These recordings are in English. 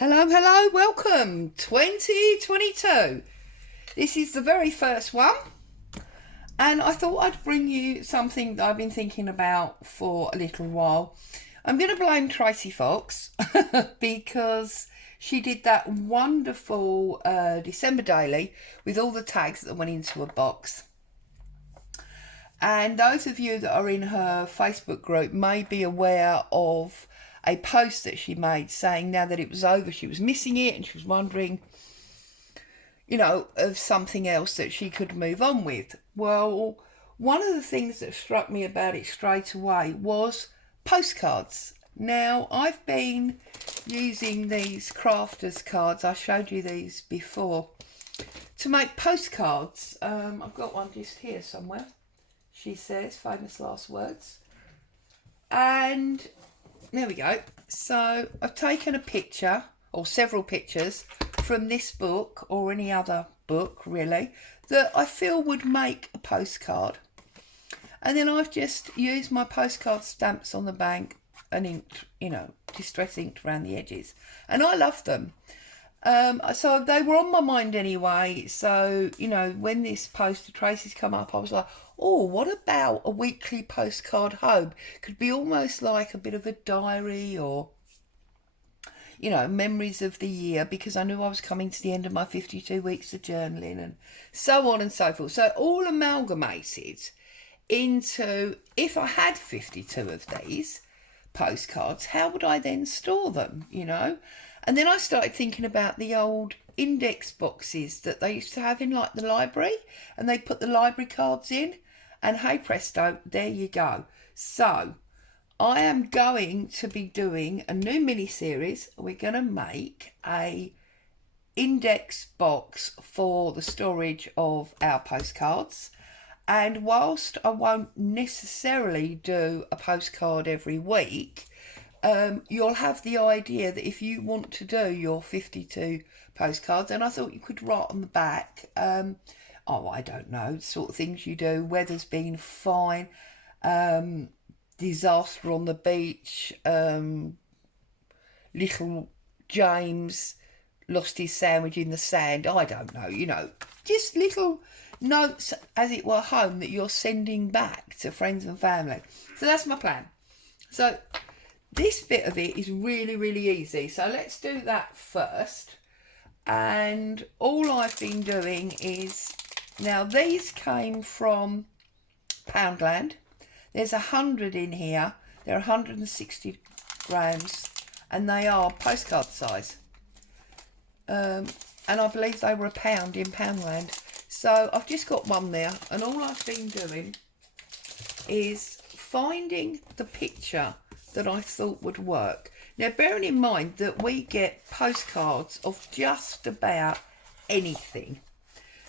Hello, welcome 2022. This is the very first one, and I thought I'd bring you something that I've been thinking about for a little while. I'm going to blame Tracie Fox because she did that wonderful December daily with all the tags that went into a box. And those of you that are in her Facebook group may be aware of a post that she made saying now that it was over, she was missing it and she was wondering, of something else that she could move on with. Well, one of the things that struck me about it straight away was postcards. Now, I've been using these crafters cards, I showed you these before, to make postcards. I've got one just here somewhere. She says, famous last words. And there we go. So I've taken a picture, or several pictures, from this book, or any other book really, that I feel would make a postcard. And then I've just used my postcard stamps on the back and inked, distress inked around the edges. And I love them. So they were on my mind anyway. So, when this post to Tracie's come up, I was like, oh, what about a weekly postcard home? Could be almost like a bit of a diary or, memories of the year, because I knew I was coming to the end of my 52 weeks of journaling and so on and so forth. So all amalgamated into, if I had 52 of these postcards, how would I then store them, And then I started thinking about the old index boxes that they used to have in like the library, and they put the library cards in, and hey presto, there you go. So I am going to be doing a new mini series. We're going to make a index box for the storage of our postcards. And whilst I won't necessarily do a postcard every week, you'll have the idea that if you want to do your 52 postcards, and I thought you could write on the back, I don't know, sort of things you do, weather's been fine, disaster on the beach, little James lost his sandwich in the sand, I don't know, just little notes, as it were, home that you're sending back to friends and family. So that's my plan. So this bit of it is really, really easy. So let's do that first. And all I've been doing is, now these came from Poundland. There's 100 in here. They're 160 grams and they are postcard size. And I believe they were £1 in Poundland. So I've just got one there, and all I've been doing is finding the picture that I thought would work. Now, bearing in mind that we get postcards of just about anything.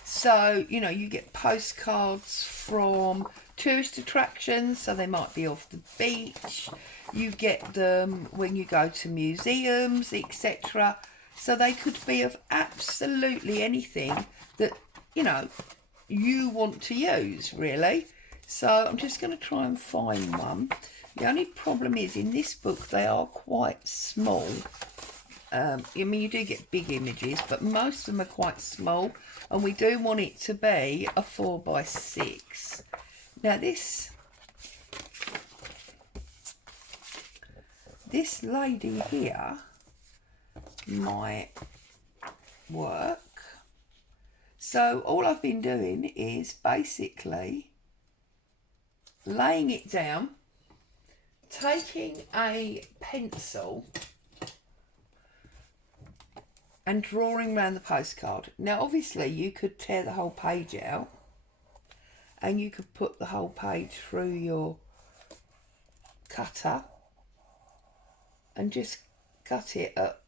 So, you get postcards from tourist attractions, so they might be off the beach. You get them when you go to museums, etc. So they could be of absolutely anything that, you want to use, really. So I'm just going to try and find one. The only problem is, in this book, they are quite small. You do get big images, but most of them are quite small. And we do want it to be a 4x6. Now, this lady here might work. So all I've been doing is basically laying it down, taking a pencil and drawing around the postcard. Now, obviously, you could tear the whole page out and you could put the whole page through your cutter and just cut it at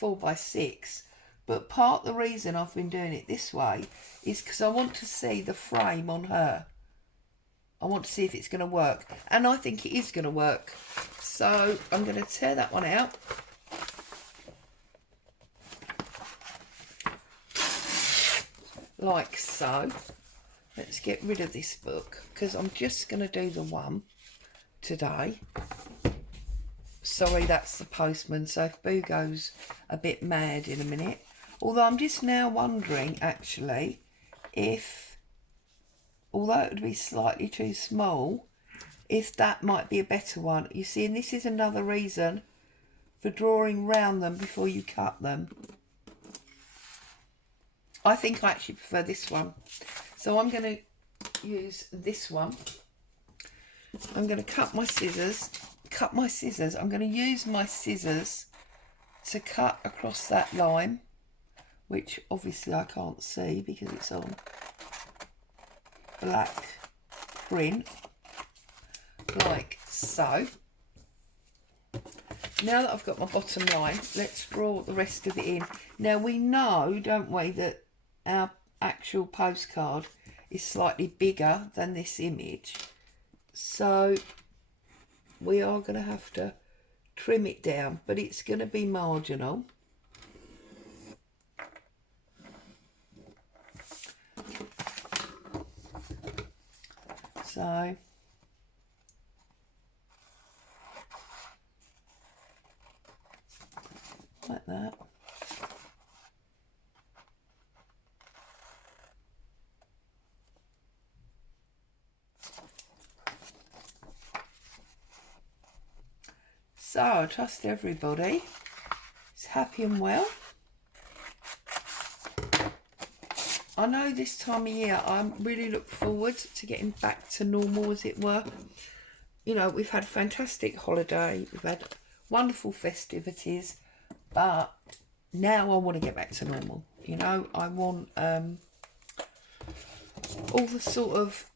4x6. But part of the reason I've been doing it this way is because I want to see the frame on her. I want to see if it's going to work. And I think it is going to work. So I'm going to tear that one out. Like so. Let's get rid of this book, because I'm just going to do the one today. sorry, that's the postman. So if Boo goes a bit mad in a minute. Although I'm just now wondering, actually, if, although it would be slightly too small, if that might be a better one. You see, and this is another reason for drawing round them before you cut them. I think I actually prefer this one. So I'm going to use this one. I'm going to cut my scissors. I'm going to use my scissors to cut across that line, which obviously I can't see because it's on black print, like so. Now that I've got my bottom line, let's draw the rest of it in. Now we know, don't we, that our actual postcard is slightly bigger than this image. So we are going to have to trim it down, but it's going to be marginal. So like that. So I trust everybody is happy and well. I know this time of year I really look forward to getting back to normal, as it were. You know, we've had a fantastic holiday, we've had wonderful festivities, but now I want to get back to normal. You know, I want all the sort of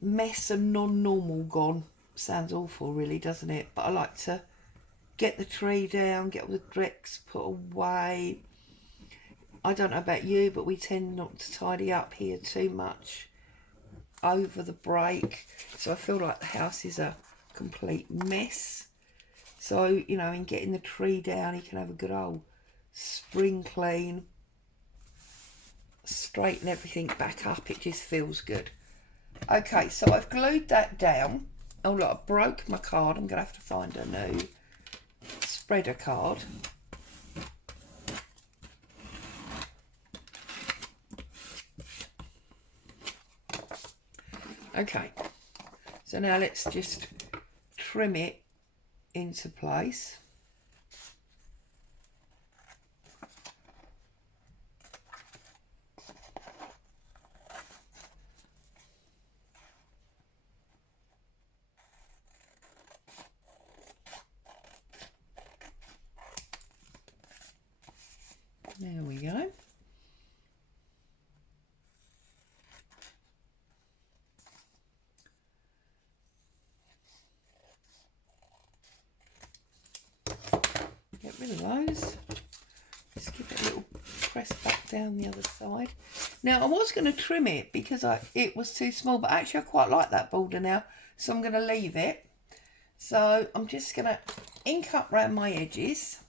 mess and non-normal gone. Sounds awful really, doesn't it? But I like to get the tree down, get all the bricks put away. I don't know about you, but we tend not to tidy up here too much over the break. So I feel like the house is a complete mess. So, you know, in getting the tree down, you can have a good old spring clean, straighten everything back up. It just feels good. Okay, so I've glued that down. Oh look, I broke my card. I'm going to have to find a new spreader card. Okay, so now let's just trim it into place. There we go. Get rid of those. Just give it a little press back down the other side. Now I was going to trim it because it was too small, but actually I quite like that border now, so I'm going to leave it. So I'm just going to ink up around my edges.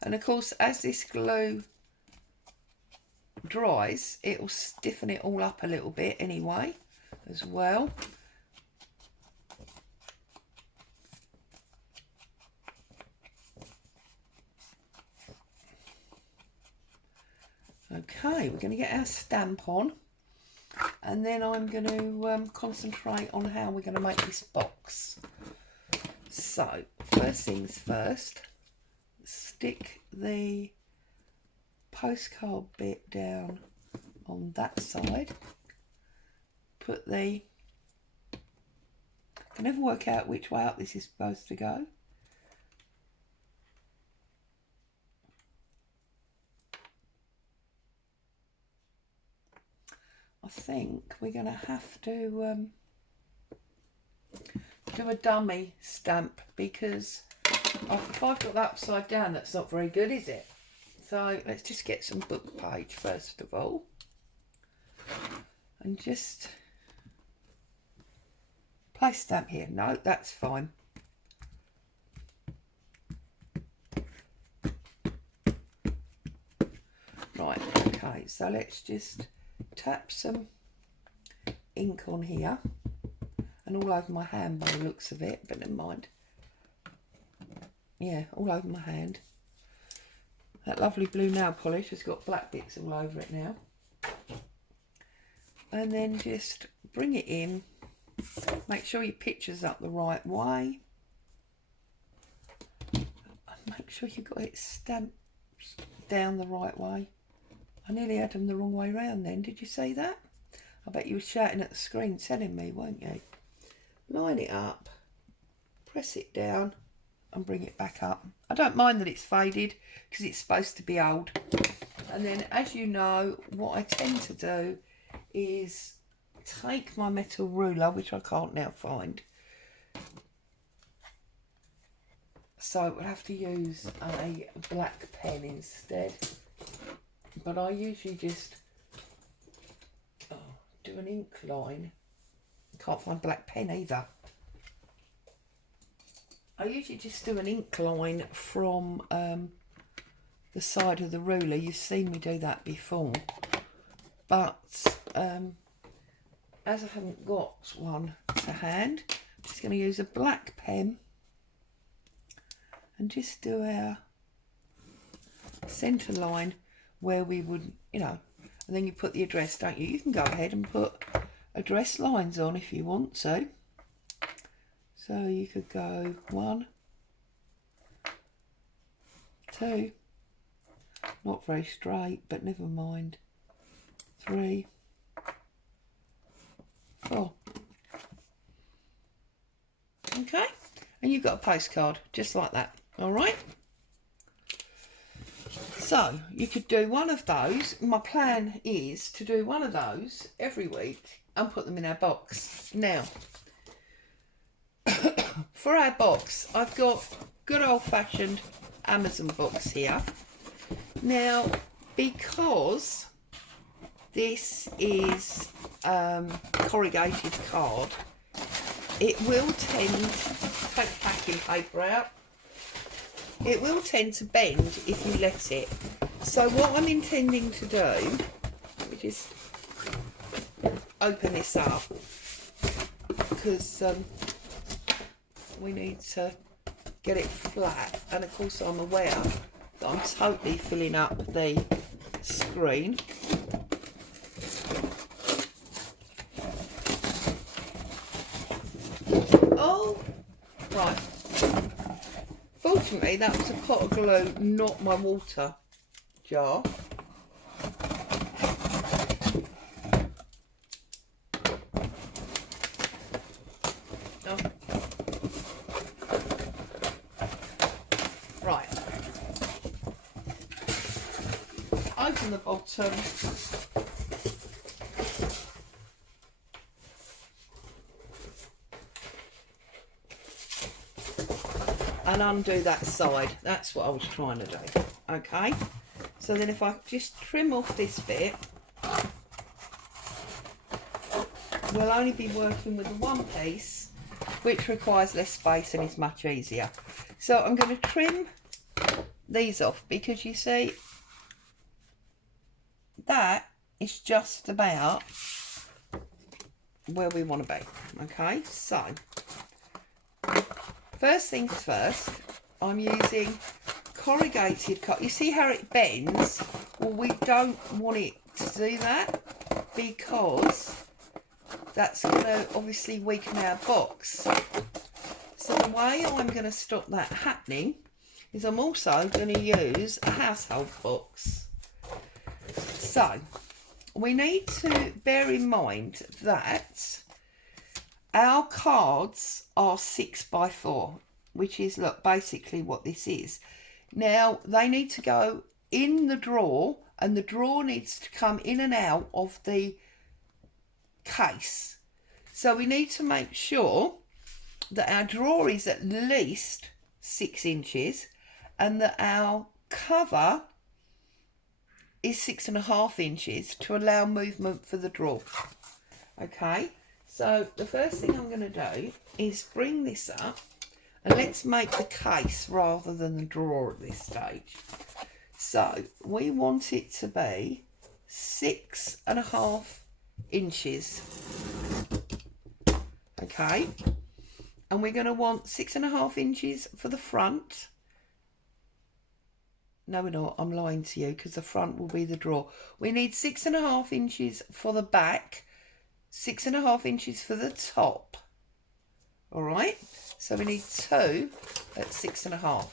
And of course, as this glue dries, it will stiffen it all up a little bit anyway, as well. Okay, we're going to get our stamp on, and then I'm going to concentrate on how we're going to make this box. So, first things first, stick the postcard bit down on that side. Put the, I can never work out which way up this is supposed to go. I think we're going to have to do a dummy stamp, because if I've got that upside down, that's not very good, is it? So let's just get some book page first of all, and just place stamp here. No, that's fine. Right, okay, so let's just tap some ink on here and all over my hand by the looks of it, but never mind. Yeah, all over my hand. That lovely blue nail polish has got black bits all over it now. And then just bring it in. Make sure your picture's up the right way. Make sure you got it stamped down the right way. I nearly had them the wrong way round then. Did you see that? I bet you were shouting at the screen telling me, weren't you? Line it up, press it down and bring it back up. I don't mind that it's faded because it's supposed to be old. And then, as you know, what I tend to do is take my metal ruler, which I can't now find. So we'll have to use a black pen instead. But I usually just do an ink line. Can't find black pen either. I usually just do an ink line from the side of the ruler. You've seen me do that before. But as I haven't got one to hand, I'm just going to use a black pen and just do our centre line where we would, you know, and then you put the address, don't you? You can go ahead and put address lines on if you want to. So you could go 1, 2, not very straight, but never mind, 3, 4. Okay, and you've got a postcard just like that. All right. So you could do one of those. My plan is to do one of those every week and put them in our box. Now, for our box, I've got good old-fashioned Amazon box here. Now, because this is corrugated card, it will tend to take packing paper out. It will tend to bend if you let it. So what I'm intending to do, let me just open this up because we need to get it flat, and of course I'm aware that I'm totally filling up the screen. Oh, right. Fortunately, that was a pot of glue, not my water jar. Oh. Right. Open the bottom. And undo that side. That's what I was trying to do. Okay, so then if I just trim off this bit, we'll only be working with the one piece, which requires less space and is much easier. So I'm going to trim these off because you see that is just about where we want to be. Okay, so first things first, I'm using corrugated card. You see how it bends? Well, we don't want it to do that because that's going to obviously weaken our box. So the way I'm going to stop that happening is I'm also going to use a household box. So we need to bear in mind that our cards are 6x4, which is, look, basically what this is. Now, they need to go in the drawer, and the drawer needs to come in and out of the case. So we need to make sure that our drawer is at least 6 inches and that our cover is 6.5 inches to allow movement for the drawer. Okay. So the first thing I'm going to do is bring this up, and let's make the case rather than the drawer at this stage. So we want it to be 6.5 inches. Okay, and we're going to want 6.5 inches for the front. No, we're not. I'm lying to you because the front will be the drawer. We need 6.5 inches for the back, 6.5 inches for the top. All right, so we need 2 at 6.5.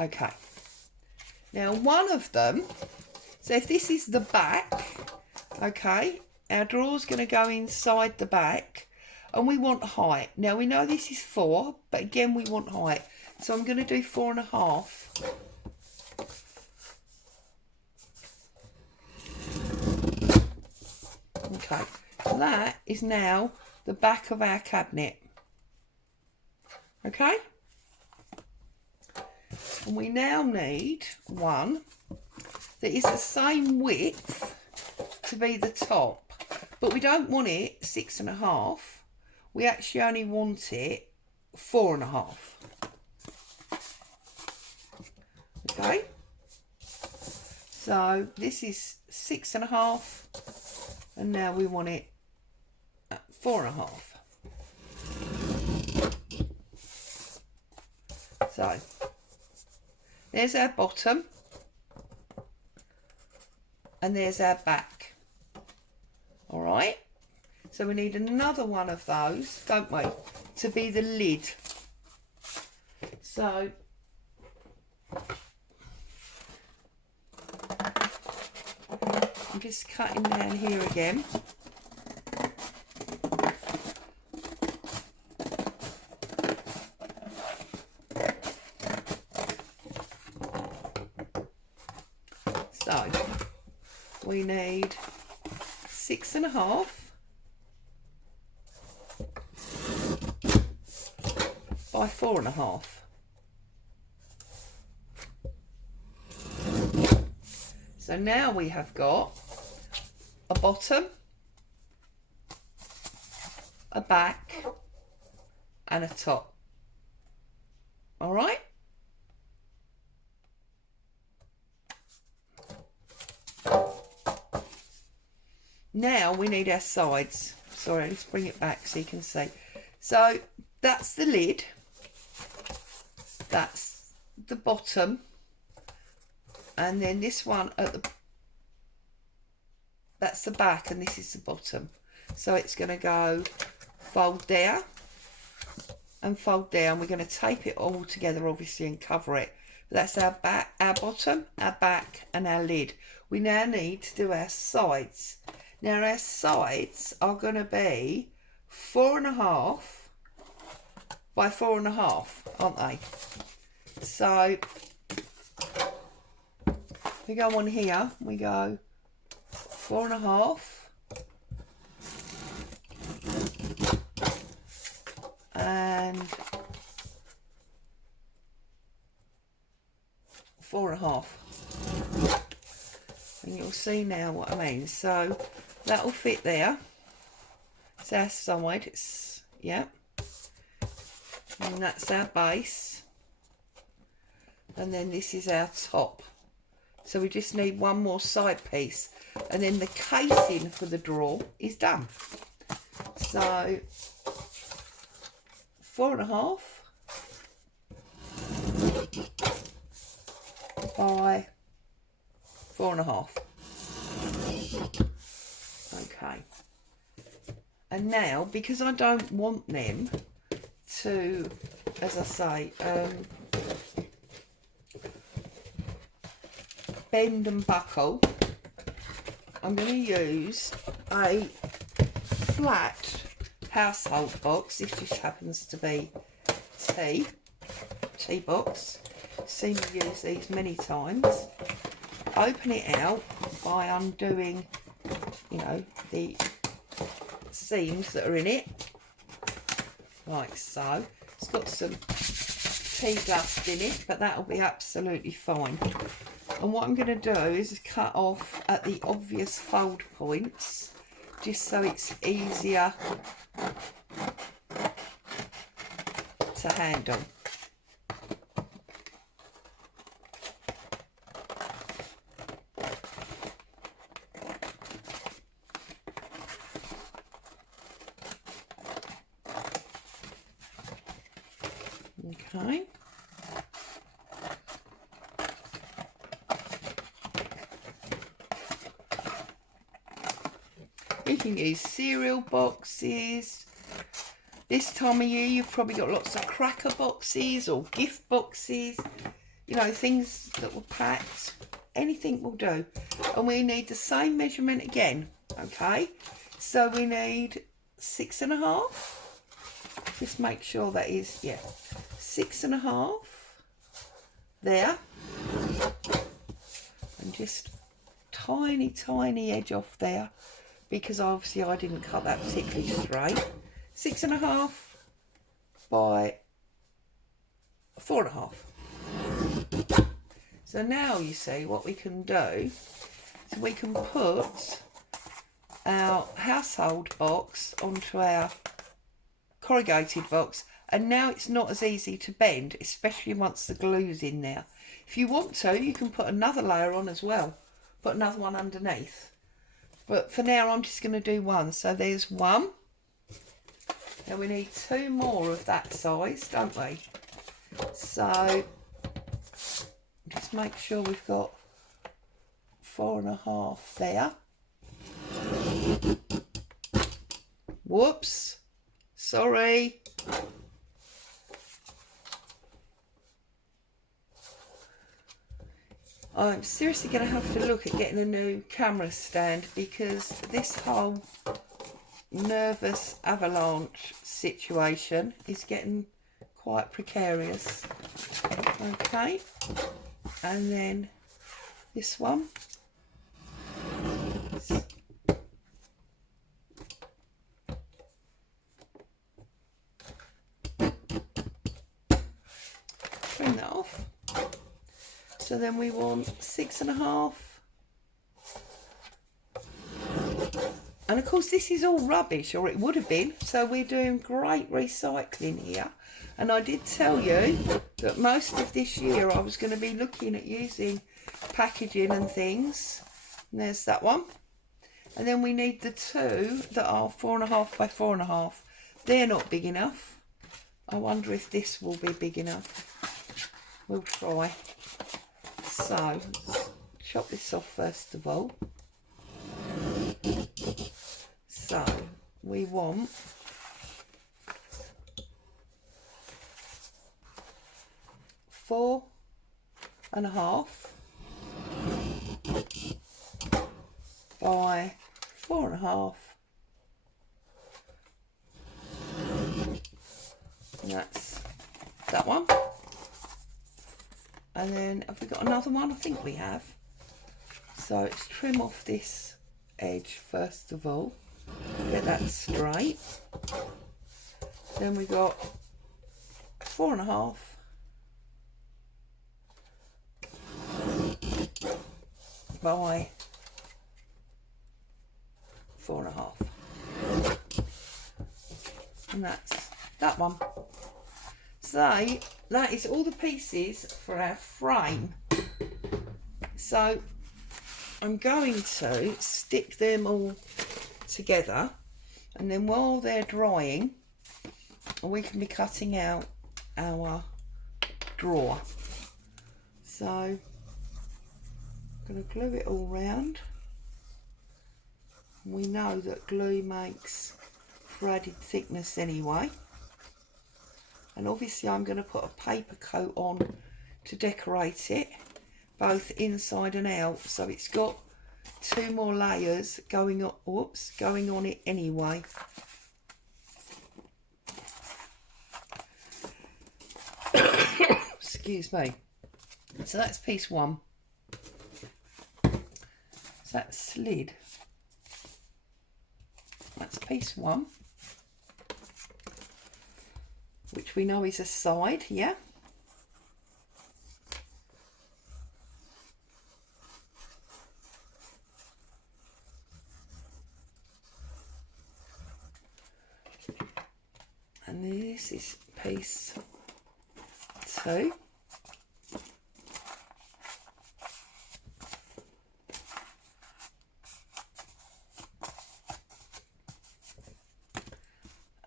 Okay, now one of them, so if this is the back, okay, our drawer's going to go inside the back, and we want height. Now we know this is 4, but again we want height, so I'm going to do 4.5. Okay, that is now the back of our cabinet. Okay, and we now need one that is the same width to be the top, but we don't want it 6.5. We actually only want it 4.5. Okay, so this is 6.5, and now we want it at 4.5. So there's our bottom, and there's our back. All right, so we need another one of those, don't we, to be the lid. So I'm just cutting down here again. So we need 6.5 by 4.5. So now we have got a bottom, a back, and a top. All right. Now we need our sides. Sorry, let's bring it back so you can see. So that's the lid, that's the bottom, and then this one at the, that's the back, and this is the bottom. So it's going to go fold down and fold down. We're going to tape it all together, obviously, and cover it. That's our back, our bottom, our back, and our lid. We now need to do our sides. Now our sides are going to be 4.5 by 4.5, aren't they? So we go on here, we go 4.5 and 4.5. And you'll see now what I mean. So that'll fit there. It's our side, it's, yeah. And that's our base. And then this is our top. So we just need one more side piece. And then the casing for the drawer is done. So 4.5 by 4.5. Okay, and now because I don't want them to, as I say, bend and buckle, I'm going to use a flat household box. This just happens to be tea box. Seen me use these many times. Open it out by undoing, you know, the seams that are in it, like so. It's got some tea dust in it, but that'll be absolutely fine. And what I'm going to do is cut off at the obvious fold points, just so it's easier to handle. Okay. You can use cereal boxes. This time of year you've probably got lots of cracker boxes or gift boxes, you know, things that were packed. Anything will do. And we need the same measurement again, okay? So we need 6.5. Just make sure that is, yeah, 6.5 there. And just tiny edge off there, because obviously I didn't cut that particularly straight. 6.5 by 4.5. So now you see what we can do is we can put our household box onto our corrugated box, and now it's not as easy to bend, especially once the glue's in there. If you want to, you can put another layer on as well, put another one underneath, but for now I'm just going to do one. So there's one. Now we need 2 more of that size, don't we? So just make sure we've got 4.5 there. Whoops, sorry. I'm seriously going to have to look at getting a new camera stand, because this whole nervous avalanche situation is getting quite precarious. Okay, and then this one. Trim that off. So then we want 6.5. And of course this is all rubbish, or it would have been, so we're doing great recycling here. And I did tell you that most of this year I was going to be looking at using packaging and things. And there's that one. And then we need the 2 that are 4.5 by 4.5. They're not big enough. I wonder if this will be big enough. We'll try. So, let's chop this off first of all. So, we want 4.5 by 4.5. And that's that one. And then have we got another one? I think we have. So let's trim off this edge first of all. Get that straight. Then we got 4.5 by 4.5. And that's that one. So that is all the pieces for our frame. So I'm going to stick them all together, and then while they're drying we can be cutting out our drawer. So I'm going to glue it all round. We know that glue makes for added thickness anyway. And obviously I'm going to put a paper coat on to decorate it, both inside and out, so it's got 2 more layers going on, going on it anyway. Excuse me. So that's piece 1. So that's slid. That's piece 1, which we know is a side, yeah? And this is piece 2.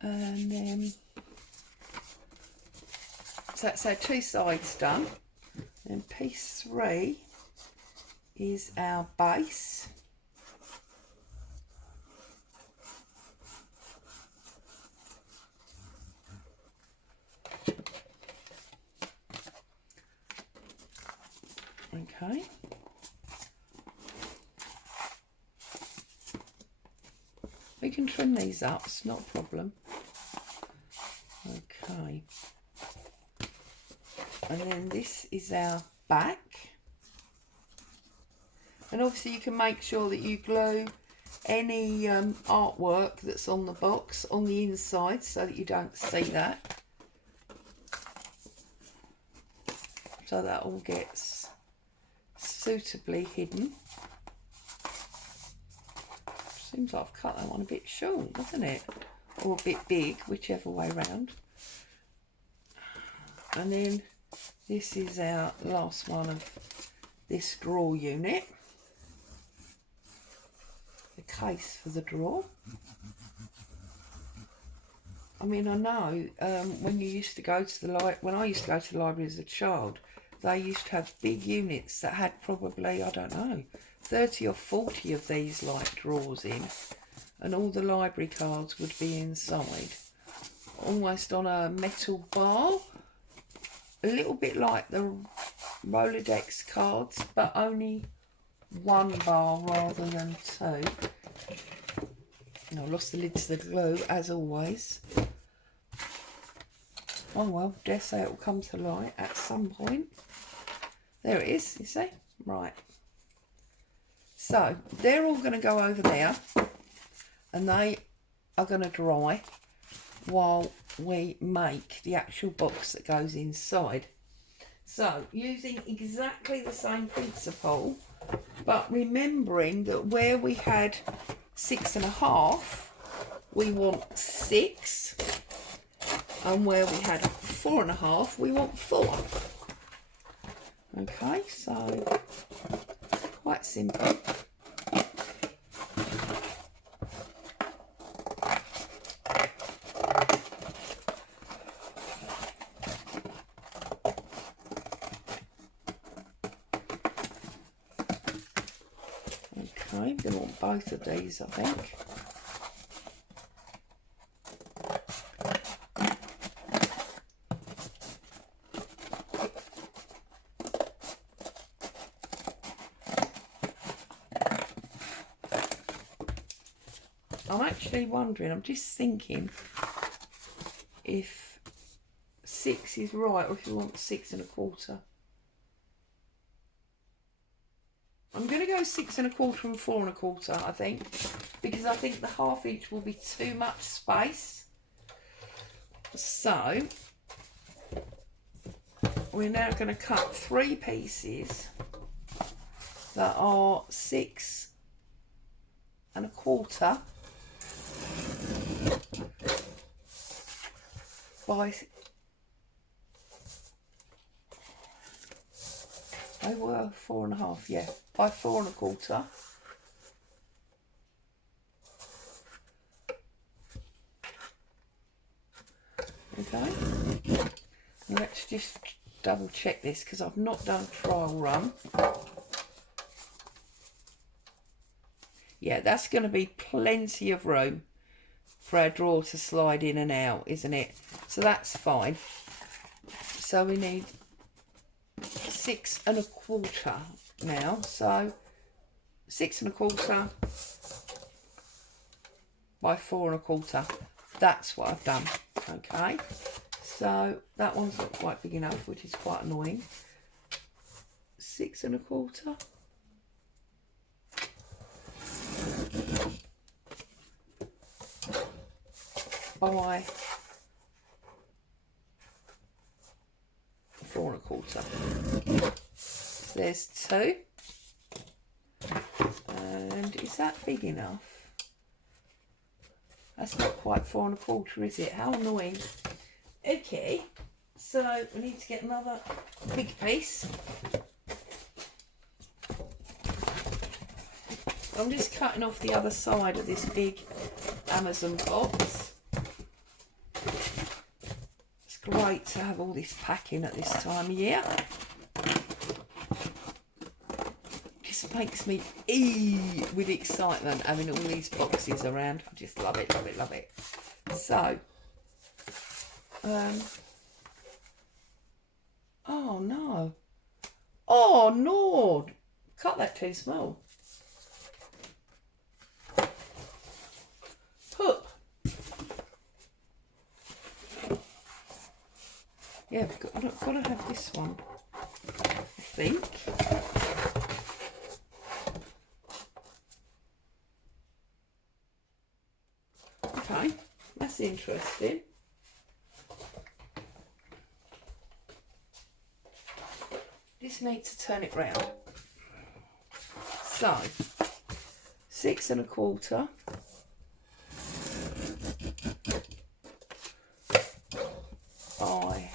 And then, so that's our 2 sides done. And piece 3 is our base. Okay. We can trim these up, it's not a problem. Okay. And then this is our back. And obviously you can make sure that you glue any artwork that's on the box on the inside so that you don't see that. So that all gets suitably hidden. Seems like I've cut that one a bit short, doesn't it? Or a bit big, whichever way round. And then this is our last one of this drawer unit. The case for the drawer. I mean, I know when you used to go to the when I used to go to the library as a child, they used to have big units that had probably, I don't know, 30 or 40 of these like drawers in, and all the library cards would be inside, almost on a metal bar, a little bit like the Rolodex cards, but only one bar rather than 2. And I lost the lid to the glue as always. Oh well, dare say it will come to light at some point. There it is, you see? Right. So, they're all going to go over there, and they are going to dry while we make the actual box that goes inside. So, using exactly the same principle, but remembering that where we had 6.5, we want 6, and where we had 4.5, we want 4. Okay, so quite simple. Okay, I'm going to want both of these, I think. I'm actually wondering, I'm just thinking if 6 is right or if you want 6.25. I'm going to go 6.25 and 4.25, I think, because I think the 1/2 inch will be too much space. So we're now going to cut 3 pieces that are 6.25 by, they were 4.5, yeah, by 4.25. Okay, and let's just double check this because I've not done a trial run. Yeah, that's going to be plenty of room for our drawer to slide in and out, isn't it? So that's fine. So we need 6.25 now. So 6.25 by 4.25. That's what I've done. Okay. So that one's not quite big enough, which is quite annoying. 6.25. By 4.25. So there's 2. And is that big enough? That's not quite 4.25, is it? How annoying. Okay, So we need to get another big piece. I'm just cutting off the other side of this big Amazon box. It's great to have all this packing at this time of year. Just makes me with excitement having all these boxes around. I just love it, love it, love it. So, oh no. Oh no, cut that too small. Yeah, I've got to have this one, I think. Okay, that's interesting. Just need to turn it round. So, 6 1/4. By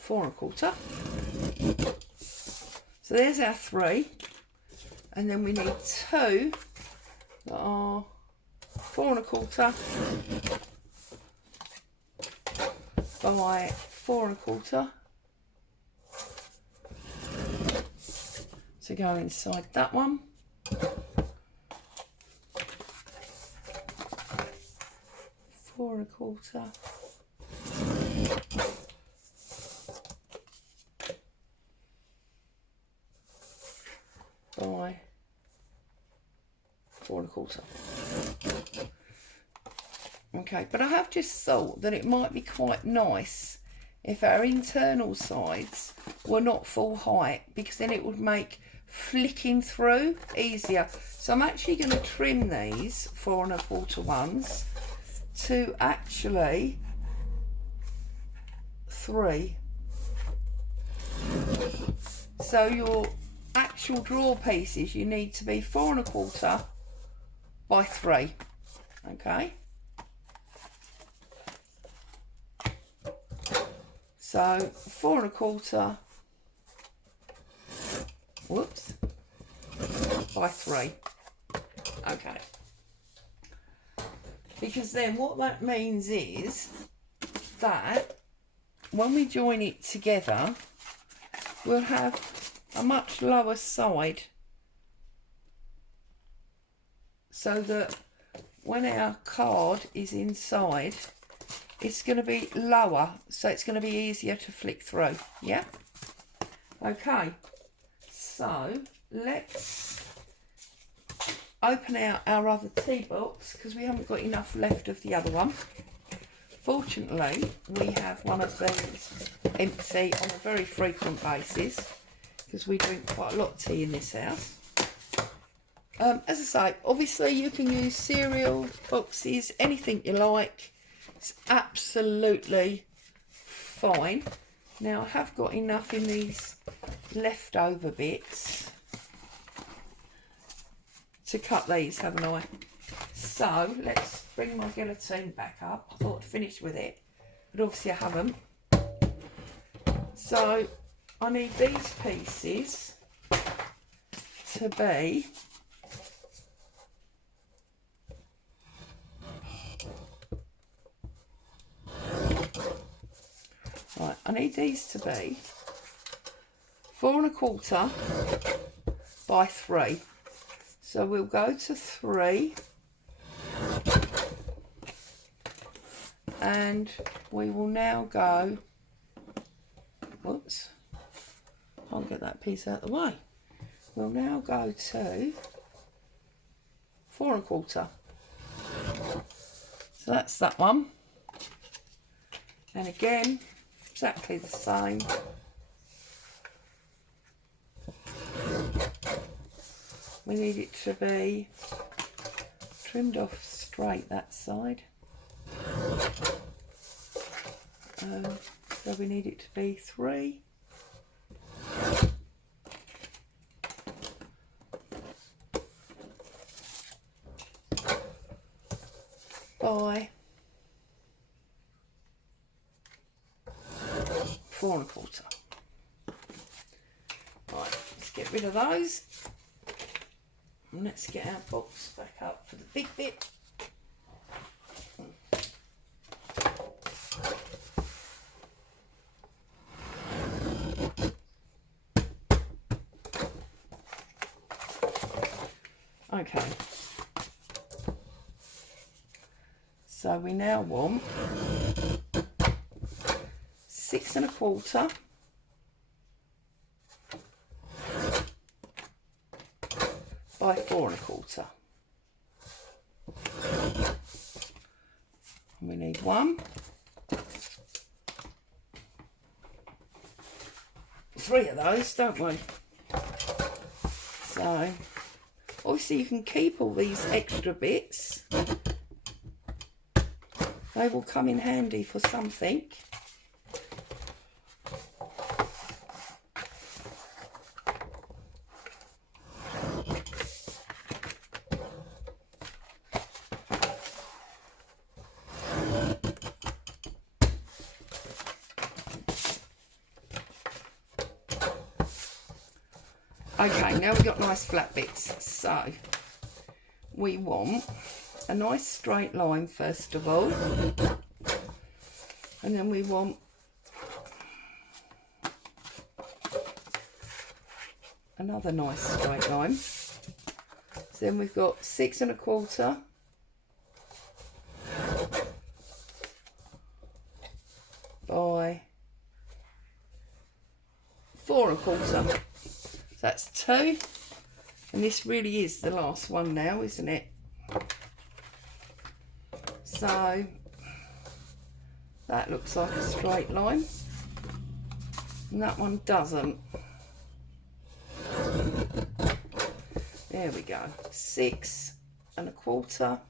4 1/4. So there's our 3, and then we need 2 that are 4 1/4 by 4 1/4 to go inside that one. Four and a quarter by 4 1/4. Okay, but I have just thought that it might be quite nice if our internal sides were not full height, because then it would make flicking through easier. So I'm actually going to trim these 4 1/4 ones to actually 3. So your actual drawer pieces, you need to be 4 1/4 by 3. Okay. So 4 1/4, whoops, by 3. Okay. Because then what that means is that when we join it together, we'll have a much lower side, so that when our card is inside, it's going to be lower, so it's going to be easier to flick through. Yeah. Okay, so let's open out our other tea box, because we haven't got enough left of the other one. Fortunately, we have one of these empty on a very frequent basis, because we drink quite a lot of tea in this house. As I say, obviously you can use cereal boxes, anything you like. It's absolutely fine. Now I have got enough in these leftover bits to cut these, haven't I? So let's bring my guillotine back up. I thought I'd finish with it, but obviously I haven't. So I need these pieces to be right. I need these to be 4 1/4 by 3. So we'll go to 3, and we will now go, whoops, can't get that piece out of the way. We'll now go to 4 1/4. So that's that one. And again, exactly the same. We need it to be trimmed off straight, that side. So we need it to be 3. By 4¼ Right, let's get rid of those. And let's get our box back up for the big bit. Okay. So we now want 6¼ by 4¼ and we need 1, 3 of those, don't we? So obviously you can keep all these extra bits, they will come in handy for something. Okay, now we've got nice flat bits, so we want a nice straight line first of all, and then we want another nice straight line. So then we've got 6¼ by 4¼ That's 2, and this really is the last one now, isn't it? So that looks like a straight line, and that one doesn't. There we go, 6¼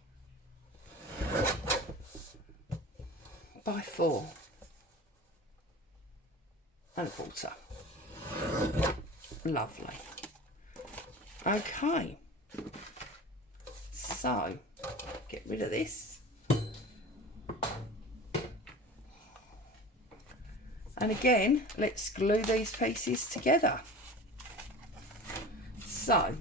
by 4¼ Lovely. Okay, so get rid of this, and again let's glue these pieces together. So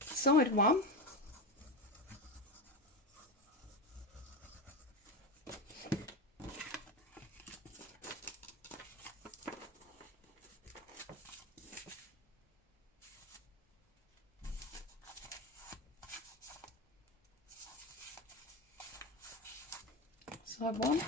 side 1, side 1,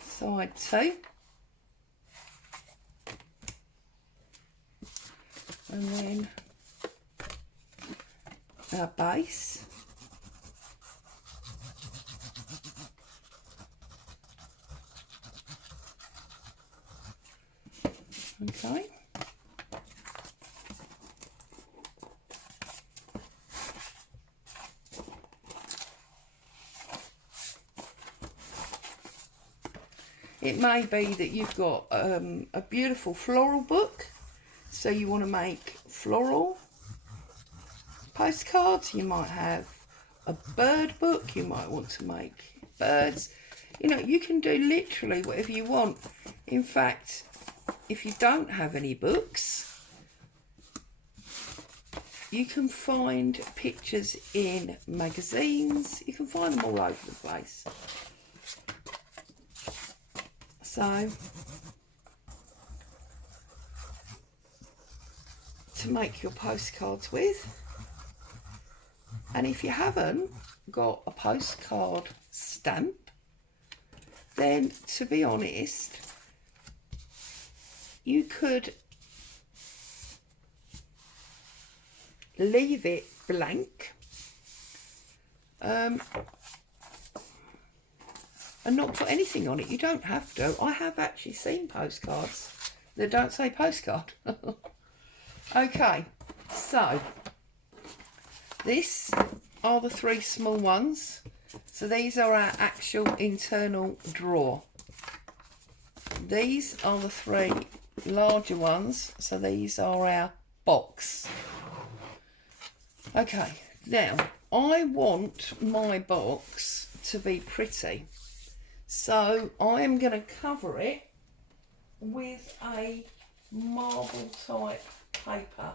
side 2, and then our base. Okay. It may be that you've got a beautiful floral book, so you want to make floral postcards. You might have a bird book, you might want to make birds. You know, you can do literally whatever you want. In fact, if you don't have any books, you can find pictures in magazines, you can find them all over the place. So to make your postcards with, and if you haven't got a postcard stamp, then to be honest, you could leave it blank and not put anything on it. You don't have to. I have actually seen postcards that don't say postcard. Okay, so this are the 3 small ones. So these are our actual internal drawer. these are the 3 larger ones, so these are our box. Okay, now I want my box to be pretty, so I am going to cover it with a marble type paper.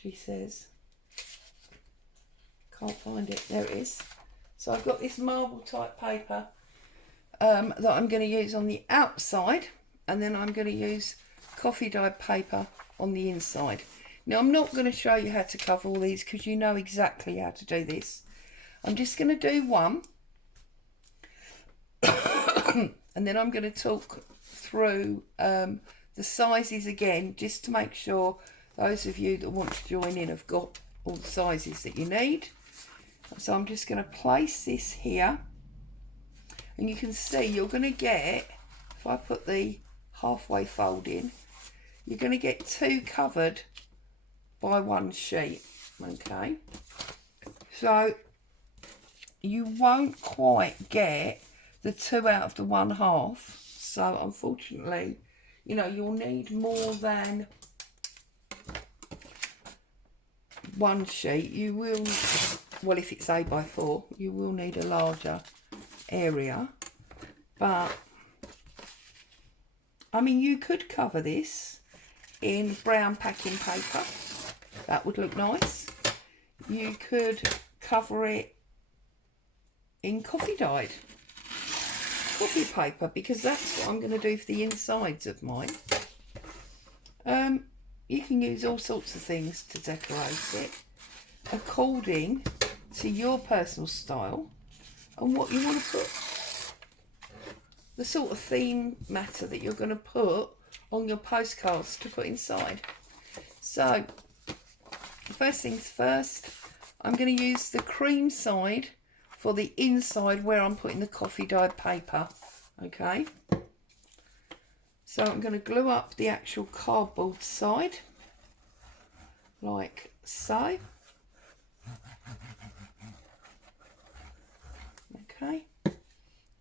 She says, can't find it, there it is. So I've got this marble type paper that I'm going to use on the outside, and then I'm going to use coffee dyed paper on the inside. Now I'm not going to show you how to cover all these because you know exactly how to do this. I'm just going to do one and then I'm going to talk through the sizes again, just to make sure those of you that want to join in have got all the sizes that you need. So I'm just going to place this here, and you can see you're going to get, if I put the halfway fold in, you're going to get 2 covered by 1 sheet. Okay, so you won't quite get the 2 out of the 1/2, so unfortunately, you know, you'll need more than 1 sheet. You will, well, if it's 8x4, you will need a larger area, but I mean, you could cover this in brown packing paper, that would look nice. You could cover it in coffee dyed coffee paper, because that's what I'm going to do for the insides of mine. You can use all sorts of things to decorate it according to your personal style and what you want to put, the sort of theme matter that you're going to put on your postcards to put inside. So first things first, I'm going to use the cream side for the inside where I'm putting the coffee dyed paper. Okay, so I'm going to glue up the actual cardboard side like so. Okay,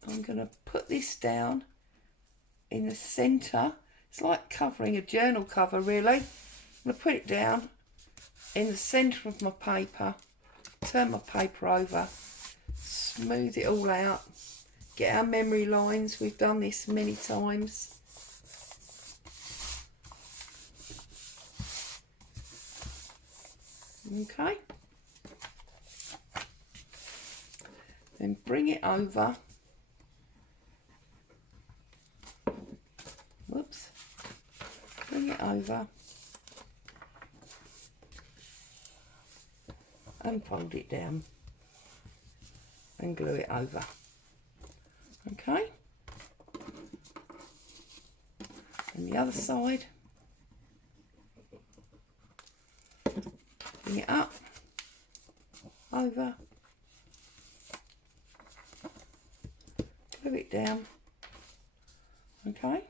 I'm going to put this down in the centre. It's like covering a journal cover, really. I'm going to put it down in the centre of my paper, turn my paper over, smooth it all out, get our memory lines. We've done this many times. Okay, then bring it over, whoops, bring it over and fold it down and glue it over. Okay, and the other side, bring it up, over, glue it down. Okay,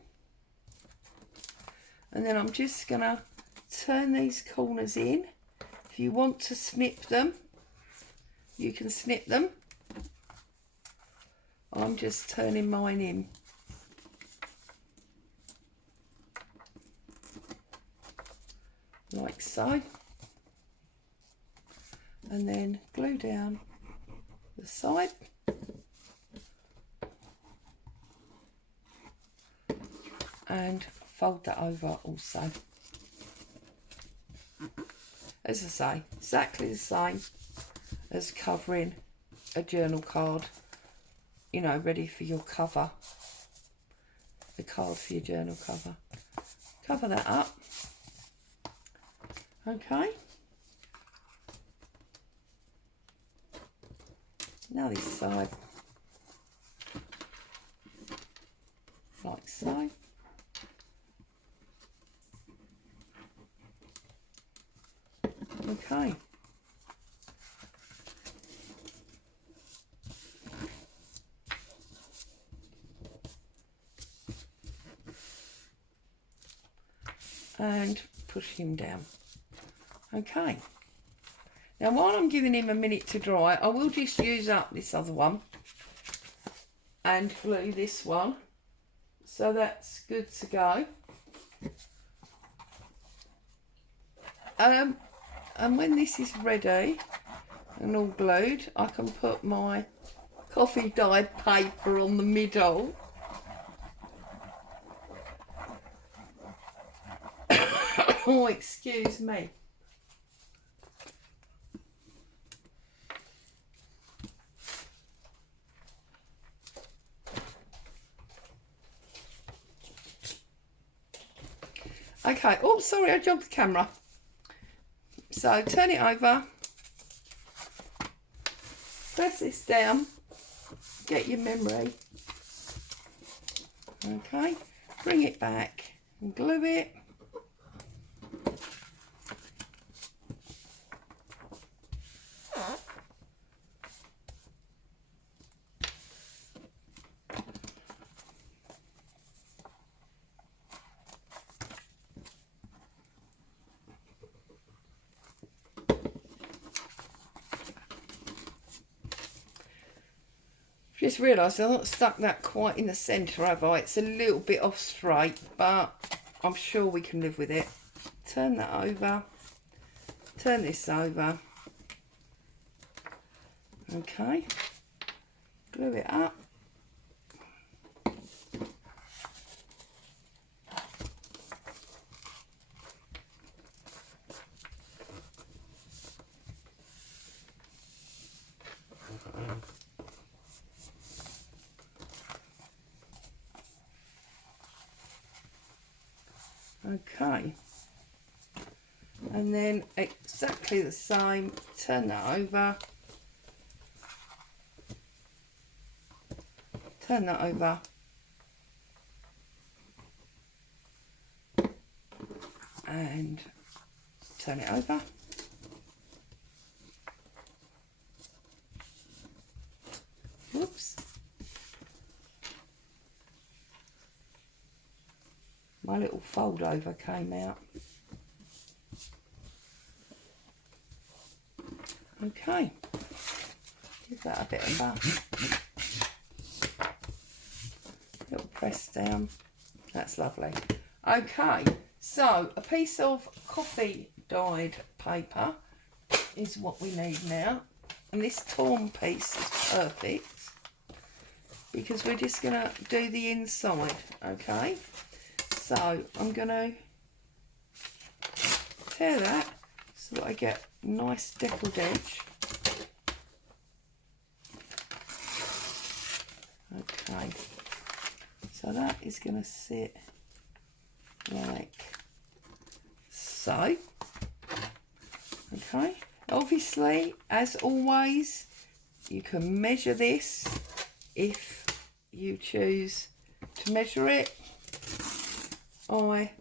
and then I'm just gonna turn these corners in. If you want to snip them, you can snip them. I'm just turning mine in. Like so. And then glue down the side. And fold that over also. As I say, exactly the same as covering a journal card, you know, ready for your cover, the card for your journal cover. Cover that up. Okay. Now this side, like so. Okay. And push him down. Okay. Now, while I'm giving him a minute to dry, I will just use up this other one and glue this one. So that's good to go. And when this is ready and all glued, I can put my coffee dyed paper on the middle. Oh, excuse me. Okay, oh sorry, I jogged the camera. So turn it over, press this down, get your memory. Okay, bring it back and glue it. Just realised I've not stuck that quite in the centre, have I? It's a little bit off straight, but I'm sure we can live with it. Turn that over. Turn this over. Okay. Glue it up. Okay, and then exactly the same, turn that over, turn that over, and turn it over. Whoops. My little fold over came out. Okay, give that a bit of a little press down. That's lovely. Okay, so a piece of coffee dyed paper is what we need now, and this torn piece is perfect because we're just gonna do the inside. Okay. So I'm going to tear that so that I get a nice deckled edge. Okay, so that is going to sit like so. Okay, obviously, as always, you can measure this if you choose to measure it. I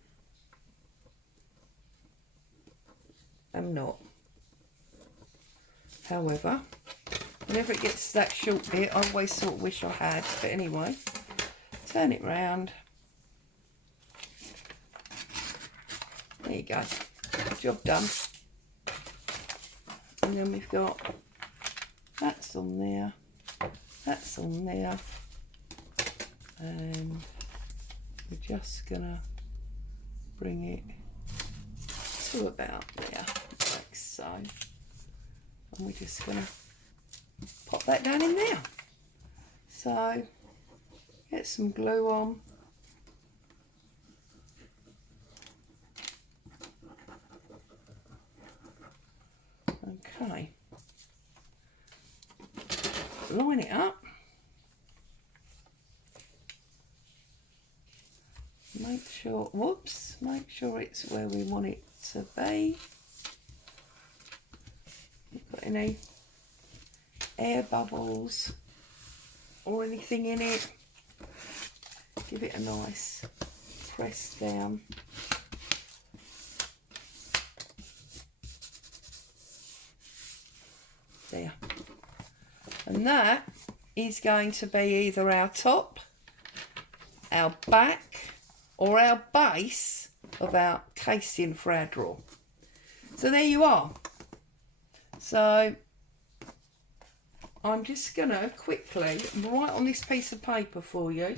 am not. However, whenever it gets to that short bit, I always sort of wish I had. But anyway, turn it round. There you go. Job done. And then we've got that's on there, that's on there, and we're just gonna bring it to about there, like so, and we're just gonna pop that down in there. So get some glue on. Okay, line it up. Make sure, whoops, make sure it's where we want it to be. Got any air bubbles or anything in it, give it a nice press down. There. And that is going to be either our top, our back, or our base of our casing for our drawer. So there you are. So I'm just gonna quickly write on this piece of paper for you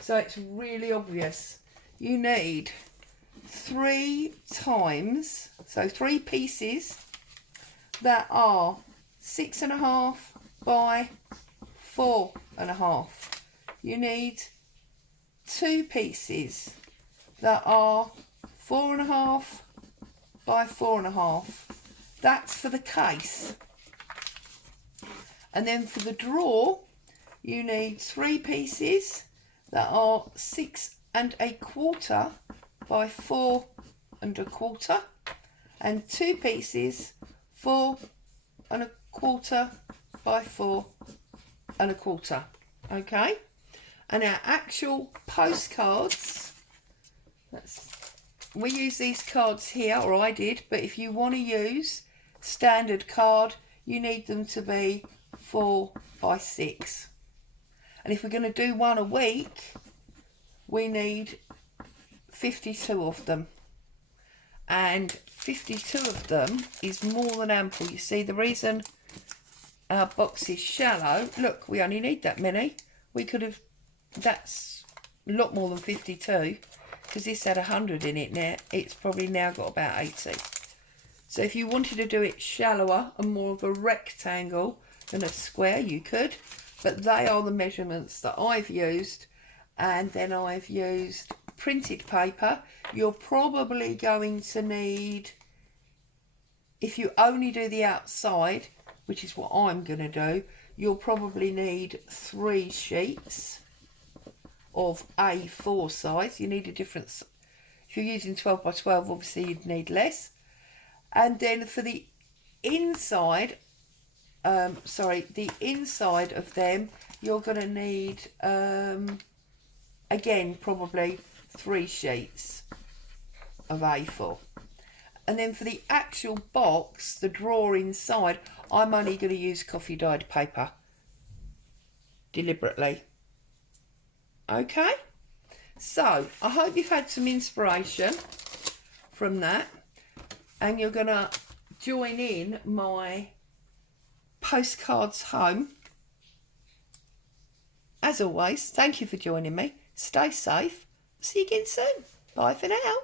so it's really obvious. You need 3 times, so 3 pieces that are 6.5 by 4.5. You need 2 pieces that are 4.5 by 4.5. That's for the case. And then for the drawer, you need 3 pieces that are 6.25 by 4.25, and 2 pieces 4.25 by 4.25. Okay, and our actual postcards, we use these cards here, or I did, but if you want to use standard card, you need them to be 4 by 6. And if we're going to do one a week, we need 52 of them. And 52 of them is more than ample. You see, the reason our box is shallow, look, we only need that many. We could have, that's a lot more than 52, because this had 100 in it now. It's probably now got about 80. So if you wanted to do it shallower and more of a rectangle than a square, you could. But they are the measurements that I've used. And then I've used printed paper. You're probably going to need, if you only do the outside, which is what I'm going to do, you'll probably need 3 sheets of A4 size. You need a different, if you're using 12 by 12, obviously you'd need less. And then for the inside, the inside of them, you're going to need, again, probably 3 sheets of A4. And then for the actual box, the drawer inside, I'm only going to use coffee dyed paper, deliberately. Okay, so I hope you've had some inspiration from that, and you're going to join in my Postcards Home. As always, thank you for joining me. Stay safe. See you again soon. Bye for now.